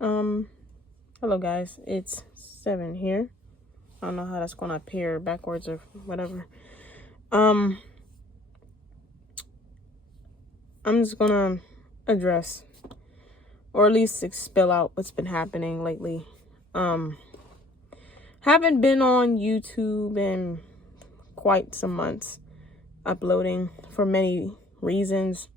Um, Hello guys, it's 7 here. I don't know how that's gonna appear backwards or whatever. I'm just gonna address, or at least spill out what's been happening lately. Haven't been on YouTube in quite some months, uploading for many reasons.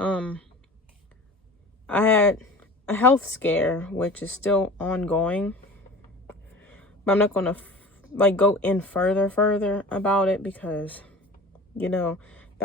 I had a health scare, which is still ongoing, but I'm not gonna go in further about it because that'll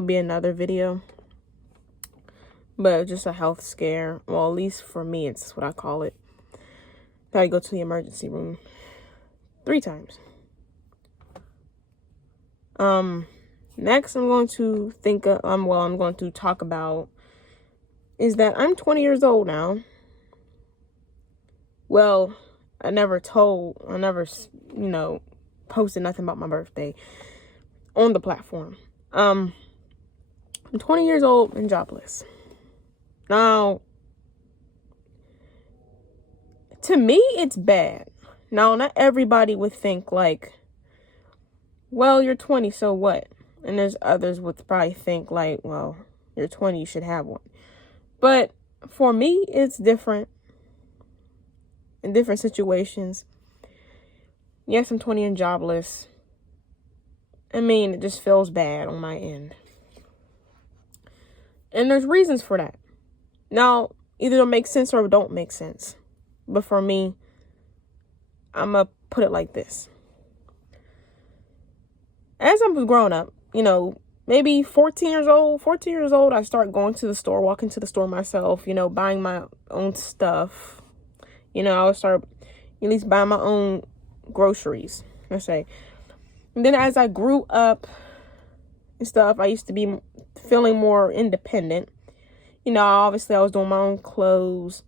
be another video. But just a health scare, well, at least for me, it's what I call it. I go to the emergency room 3 times. Next I'm going to I'm going to talk about is that I'm 20 years old now. Well, I never posted nothing about my birthday on the platform. I'm 20 years old and jobless. Now, to me, it's bad. Now, not everybody would think like, well, you're 20, so what? And there's others would probably think like, well, you're 20, you should have one. But for me, it's different in different situations. Yes, I'm 20 and jobless. I mean, it just feels bad on my end. And there's reasons for that. Now, either it'll make sense or it don't make sense. But for me, I'm going to put it like this. As I'm growing up, maybe 14 years old, I start going to the store, walking to the store myself, buying my own stuff. I would start at least buying my own groceries, let's say. And then as I grew up and stuff, I used to be feeling more independent. Obviously I was doing my own clothes.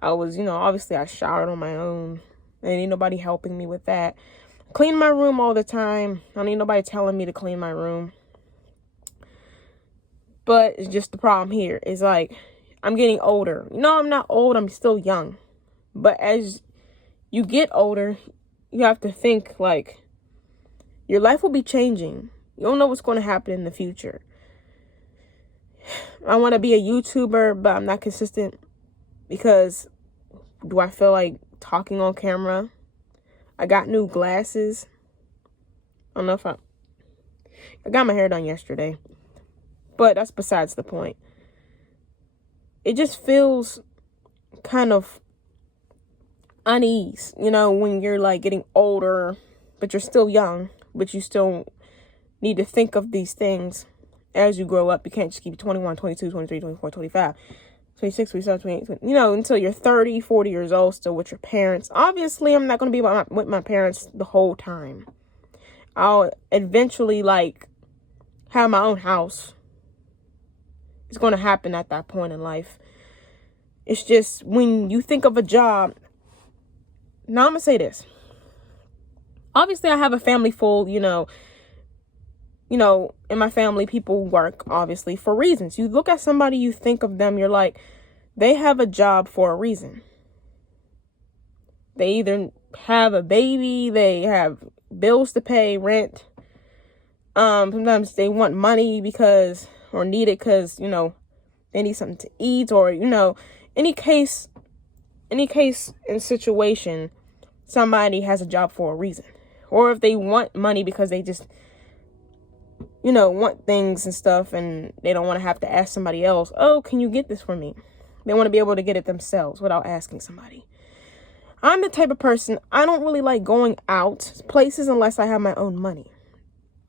I was, obviously I showered on my own. There ain't nobody helping me with that. Clean my room all the time. I don't need nobody telling me to clean my room. But it's just the problem here is like, I'm getting older. I'm not old. I'm still young. But as you get older, you have to think like your life will be changing. You don't know what's going to happen in the future. I want to be a YouTuber, but I'm not consistent because do I feel like talking on camera? I got new glasses. I don't know if I got my hair done yesterday, but that's besides the point. It just feels kind of unease, when you're like getting older, but you're still young, but you still need to think of these things as you grow up. You can't just keep 21, 22, 23, 24, 25, 26, 27, 28, until you're 30, 40 years old still with your parents. Obviously, I'm not going to be with my parents the whole time. I'll eventually have my own house. It's going to happen at that point in life. It's just when you think of a job. Now I'm going to say this. Obviously, I have a family full, in my family, people work, obviously, for reasons. You look at somebody, you think of them, you're like, they have a job for a reason. They either have a baby, they have bills to pay, rent. Sometimes they want money or need it because, they need something to eat or, any case and situation, somebody has a job for a reason. Or if they want money because they just want things and stuff and they don't want to have to ask somebody else, oh, can you get this for me? They want to be able to get it themselves without asking somebody. I'm the type of person, I don't really like going out places unless I have my own money.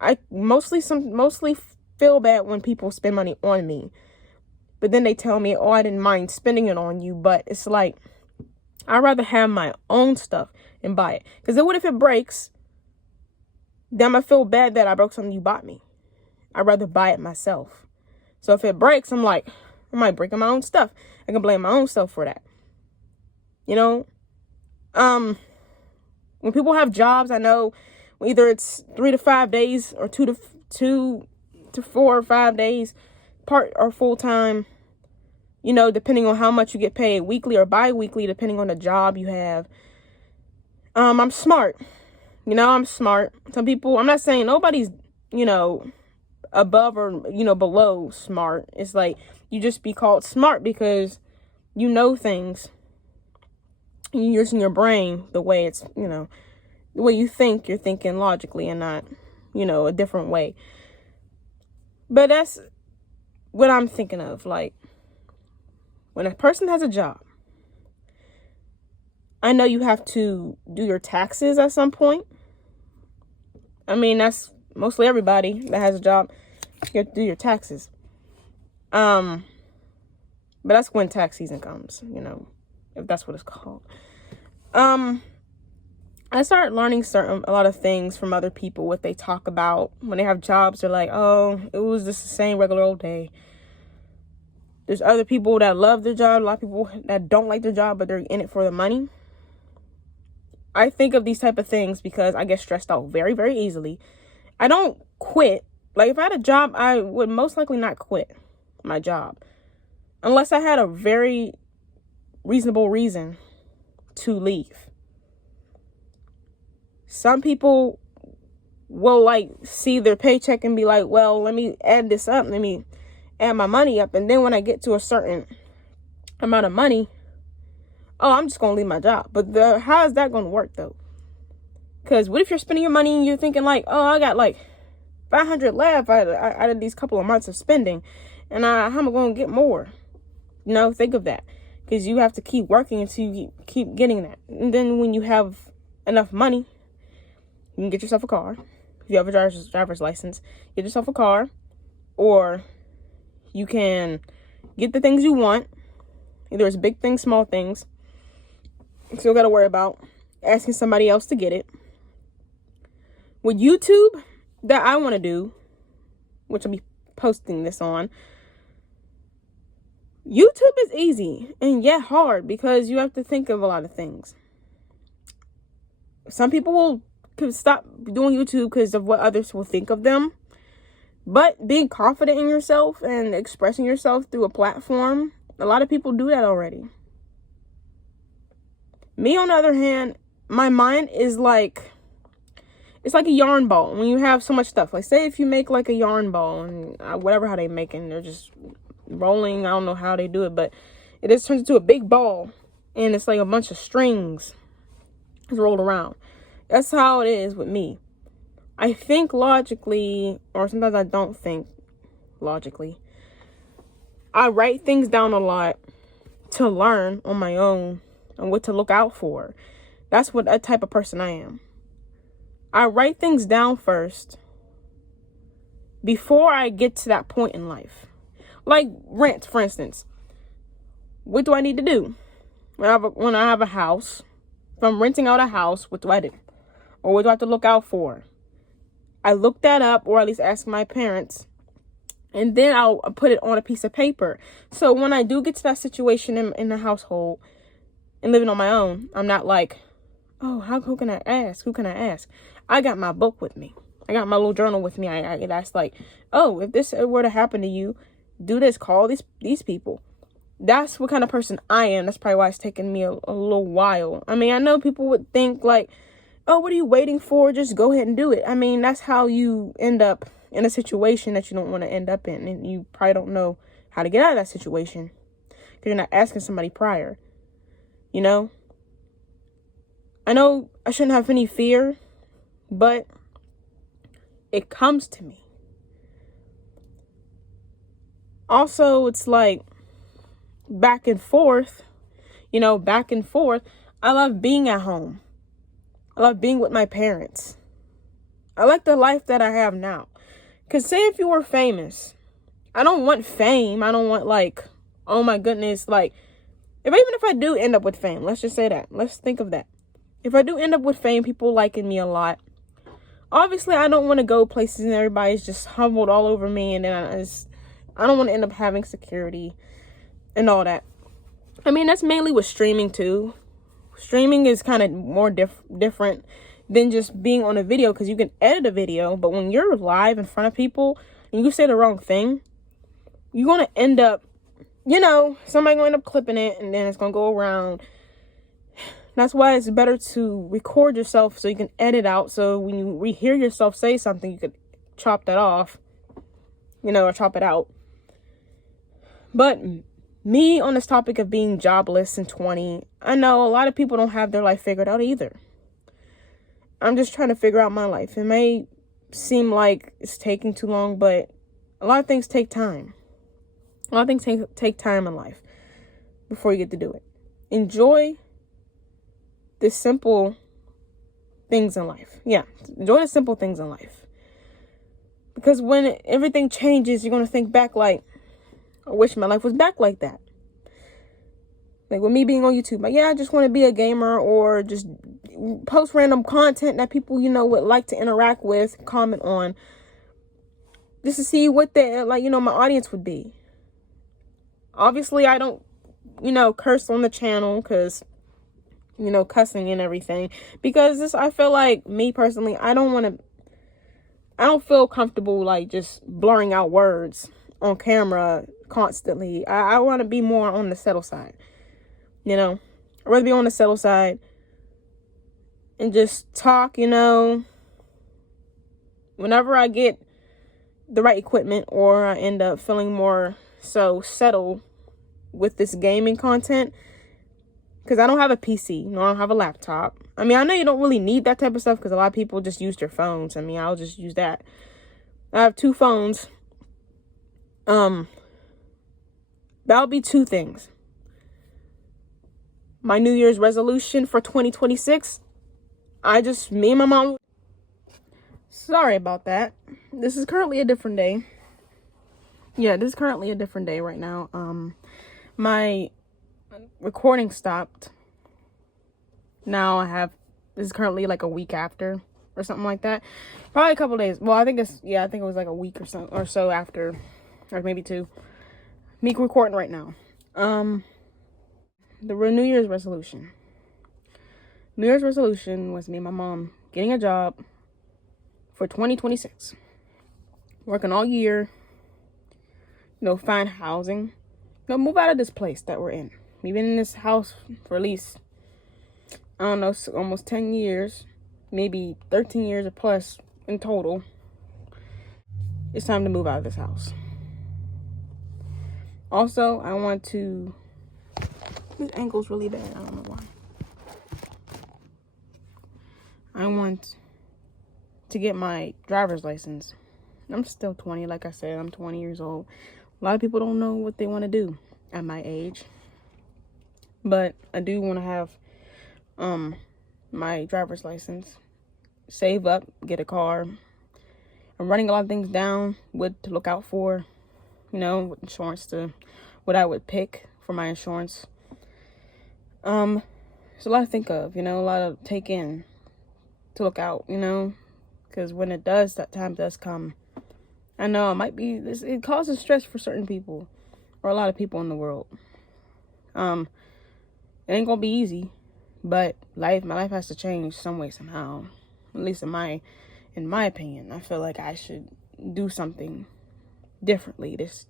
I mostly feel bad when people spend money on me. But then they tell me, oh, I didn't mind spending it on you. But it's like, I'd rather have my own stuff and buy it. Because then what if it breaks? Then I'm going to feel bad that I broke something you bought me. I'd rather buy it myself. So if it breaks, I'm like, I might break my own stuff. I can blame my own self for that. When people have jobs, I know either it's 3 to 5 days or 2 to 4 or 5 days, part or full time. you know, depending on how much you get paid weekly or bi-weekly, depending on the job you have. I'm smart. You know, I'm smart. Some people, I'm not saying nobody's, you know, above or, you know, below smart. It's like you just be called smart because you know things. You're using your brain the way it's, you know, the way you think, you're thinking logically and not, you know, a different way. But that's what I'm thinking of. Like, when a person has a job, I know you have to do your taxes at some point. I mean, that's mostly everybody that has a job. You have to do your taxes. But that's when tax season comes, you know, if that's what it's called. I started learning a lot of things from other people, what they talk about when they have jobs. They're like, oh, it was just the same regular old day. There's other people that love their job, a lot of people that don't like their job, but they're in it for the money. I think of these type of things because I get stressed out very, very easily. I don't quit. Like, if I had a job, I would most likely not quit my job unless I had a very reasonable reason to leave. Some people will, like, see their paycheck and be like, well, let me add this up. Let me add my money up. And then when I get to a certain amount of money, oh, I'm just going to leave my job. But how is that going to work, though? Because what if you're spending your money and you're thinking like, oh, I got like $500 left out of these couple of months of spending. And how am I going to get more? You know, think of that. Because you have to keep working until you keep getting that. And then when you have enough money, you can get yourself a car. If you have a driver's license, get yourself a car. Or you can get the things you want. Either it's big things, small things. You still got to worry about asking somebody else to get it. With YouTube, that I want to do, which I'll be posting this on, YouTube is easy and yet hard because you have to think of a lot of things. Some people will stop doing YouTube because of what others will think of them. But being confident in yourself and expressing yourself through a platform, a lot of people do that already. Me, on the other hand, my mind is like, it's like a yarn ball. When you have so much stuff, like say if you make like a yarn ball and whatever how they make it, they're just rolling. I don't know how they do it, but it just turns into a big ball and it's like a bunch of strings is rolled around. That's how it is with me. I think logically, or sometimes I don't think logically. I write things down a lot to learn on my own and what to look out for. That's what a type of person I am. I write things down first before I get to that point in life. Like rent, for instance. What do I need to do? When I have a house, if I'm renting out a house, what do I do? Or what do I have to look out for? I look that up, or at least ask my parents, and then I'll put it on a piece of paper. So when I do get to that situation in the household and living on my own, I'm not like, oh, who can I ask? Who can I ask? I got my book with me. I got my little journal with me. That's like, oh, if this were to happen to you, do this, call these people. That's what kind of person I am. That's probably why it's taken me a little while. I mean, I know people would think like, oh, what are you waiting for? Just go ahead and do it. I mean, that's how you end up in a situation that you don't want to end up in. And you probably don't know how to get out of that situation because you're not asking somebody prior. You know? I know I shouldn't have any fear, but it comes to me. Also, it's like back and forth. I love being at home. I love being with my parents. I like the life that I have now. Because say if you were famous, I don't want fame. I don't want like, oh my goodness, like, even if I do end up with fame, let's just say that. Let's think of that. If I do end up with fame, people liking me a lot. Obviously, I don't want to go places and everybody's just humbled all over me. And then I don't want to end up having security and all that. I mean, that's mainly with streaming too. Streaming is kind of more different than just being on a video because you can edit a video. But when you're live in front of people and you say the wrong thing, you're going to end up somebody gonna end up clipping it, and then it's gonna go around. That's why it's better to record yourself so you can edit out, so when you rehear yourself say something, you could chop that off, or chop it out. But me, on this topic of being jobless in 20, I know a lot of people don't have their life figured out either. I'm just trying to figure out my life. It may seem like it's taking too long, but a lot of things take time. A lot of things take time in life before you get to do it. Enjoy the simple things in life. Yeah, enjoy the simple things in life. Because when everything changes, you're going to think back like, I wish my life was back like that. Like with me being on YouTube, like, yeah, I just want to be a gamer or just post random content that people, would like to interact with, comment on, just to see what my audience would be. Obviously, I don't, curse on the channel because, cussing and everything, because I feel like, me personally, I don't feel comfortable like just blurring out words on camera constantly. I want to be more on the settle side. I'd rather be on the settle side and just talk, whenever I get the right equipment, or I end up feeling more so settled with this gaming content, because I don't have a PC, I don't have a laptop. I mean, I know you don't really need that type of stuff because a lot of people just use their phones. I mean, I'll just use that. I have 2 phones. That'll be 2 things. My New Year's resolution for 2026, me and my mom. Sorry about that. This is currently a different day. Yeah, this is currently a different day right now. My recording stopped. Now this is currently like a week after or something like that. Probably a couple days. Well, I think it was like a week or so after, or maybe 2. Me recording right now. The New Year's resolution. New Year's resolution was me and my mom getting a job for 2026. Working all year. Find housing. Move out of this place that we're in. We've been in this house for at least, I don't know, almost 10 years. Maybe 13 years or plus in total. It's time to move out of this house. Also, I want to... This ankle's really bad. I don't know why. I want to get my driver's license. I'm still 20. Like I said, I'm 20 years old. A lot of people don't know what they want to do at my age. But I do want to have my driver's license. Save up, get a car. I'm running a lot of things down, what to look out for. What insurance what I would pick for my insurance. There's a lot to think of, a lot to take in, to look out, because when that time does come, I know it causes stress for certain people, or a lot of people in the world. It ain't gonna be easy, but my life has to change some way, somehow. At least in my opinion, I feel like I should do something differently this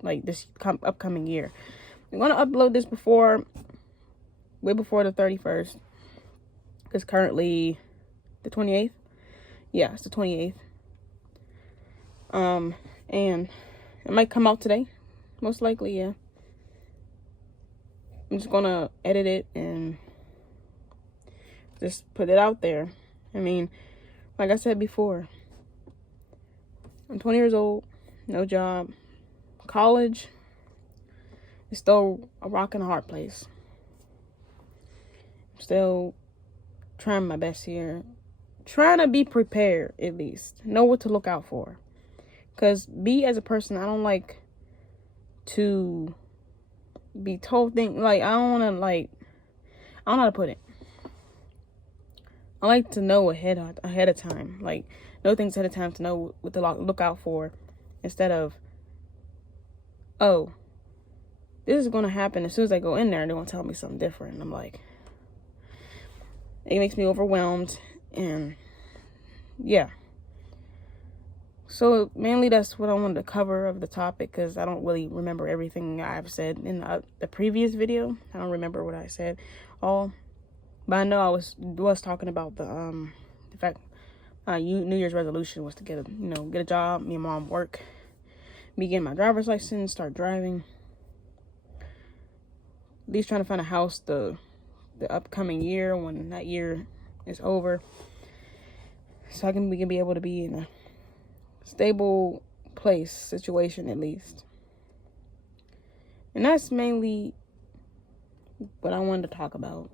upcoming year. I'm gonna upload this way before the 31st. It's currently the 28th. Yeah, it's the 28th. And it might come out today. Most likely, yeah. I'm just gonna edit it and just put it out there. I mean, like I said before, I'm 20 years old, no job. College is still a rock and a hard place. I'm still trying my best here. Trying to be prepared, at least. Know what to look out for. Because me as a person, I don't like to be told things. I don't know how to put it. I like to know ahead of time. Know things ahead of time to know what to look out for. Instead of, oh, this is going to happen. As soon as I go in there, they're going to tell me something different. And I'm like, it makes me overwhelmed. And yeah. So mainly that's what I wanted to cover of the topic, because I don't really remember everything I've said in the previous video. I don't remember what I said all, but I know I was talking about the fact New Year's resolution was to get a job. Me and mom work, me getting my driver's license, start driving. At least trying to find a house the upcoming year, when that year is over, so we can be able to be in a stable situation at least. And that's mainly what I wanted to talk about.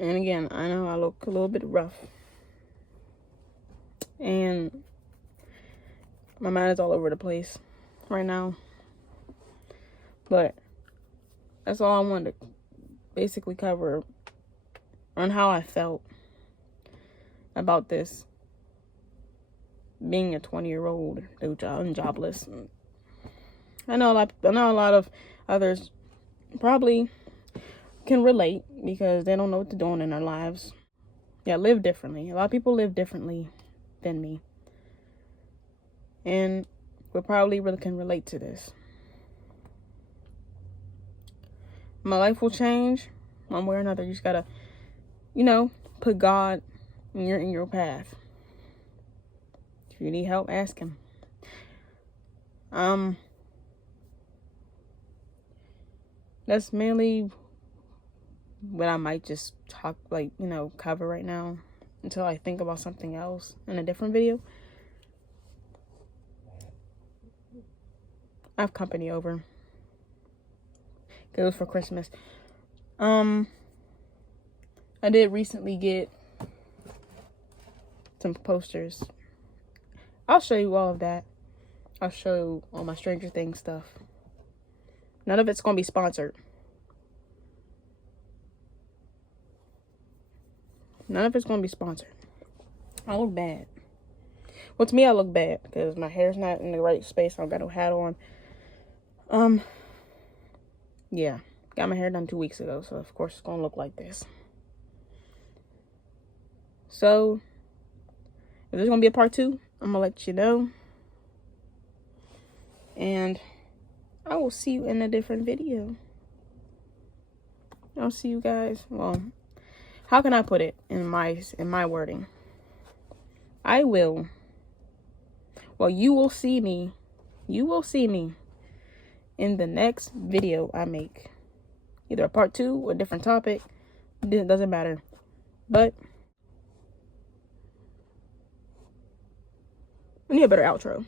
And again, I know I look a little bit rough, and my mind is all over the place right now, but that's all I wanted to basically cover on how I felt about this, being a 20-year-old and jobless. I know a lot of others probably can relate, because they don't know what they're doing in their lives. Yeah, live differently. A lot of people live differently than me, and we probably really can relate to this. My life will change one way or another. You just gotta, put God in your path. If you need help, ask him. That's mainly what I might just talk, cover right now, until I think about something else in a different video. I have company over. It was for Christmas. I did recently get some posters. I'll show you all of that. I'll show you all my Stranger Things stuff. None of it's going to be sponsored. None of it's going to be sponsored. I look bad. Well, to me, I look bad because my hair's not in the right space. I don't got no hat on. Yeah. Got my hair done 2 weeks ago, so of course it's going to look like this. So, if there's going to be a part 2, I'm going to let you know. And I will see you in a different video. I'll see you guys. Well, how can I put it in my wording? You will see me. You will see me in the next video I make. Either a part 2 or a different topic. It doesn't matter. But I need a better outro.